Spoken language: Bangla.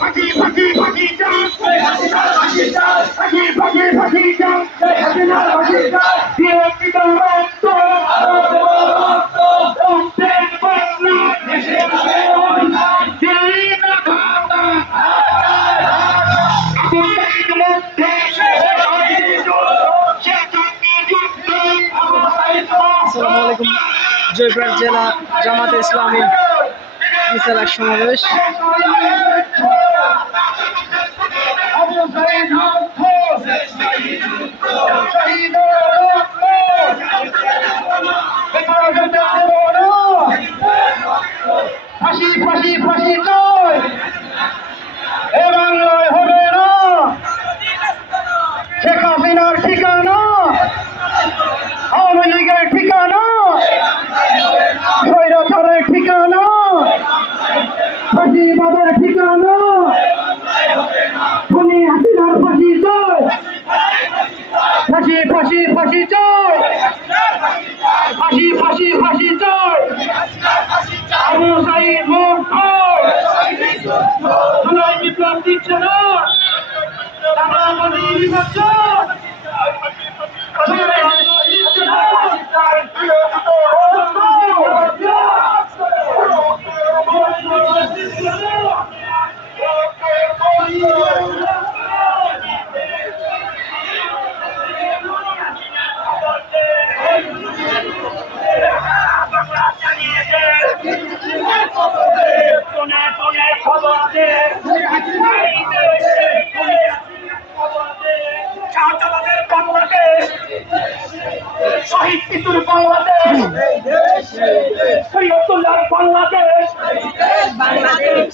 ফাঁকি ফাঁকি ফাঁকি যান ফাঁকি ফাঁকি ফাঁকি যান বিএনপি দল রক্ত রক্তের বন্যা দিল্লি না ঢাকা আগুনের মধ্যে আসসালামু আলাইকুম। জয়পুরহাট জেলা জামাতে ইসলামী বিশাল এক সমাবেশ। ফাঁসি ফাঁসি ফাঁসি নয় এ বাংলায় হবে না শেখ হাসিনার ঠিকানা আওয়ামী লীগের ঠিকানা স্বৈরাচারের ঠিকানা ফাঁসিবাদের ঠিকানা খুনি হাসিনার ফাঁসি চাই ফাঁসি ফাঁসি ফাঁসি চাই ফাঁসি ফাঁসি ফাঁসি চাই আবু সাঈদ মুক্ত জুলাই বিপ্লব দিচ্ছে না শহীদ তিতুর বাংলাদেশ সৈয়দুল্লাহ বাংলাদেশ বাংলাদেশ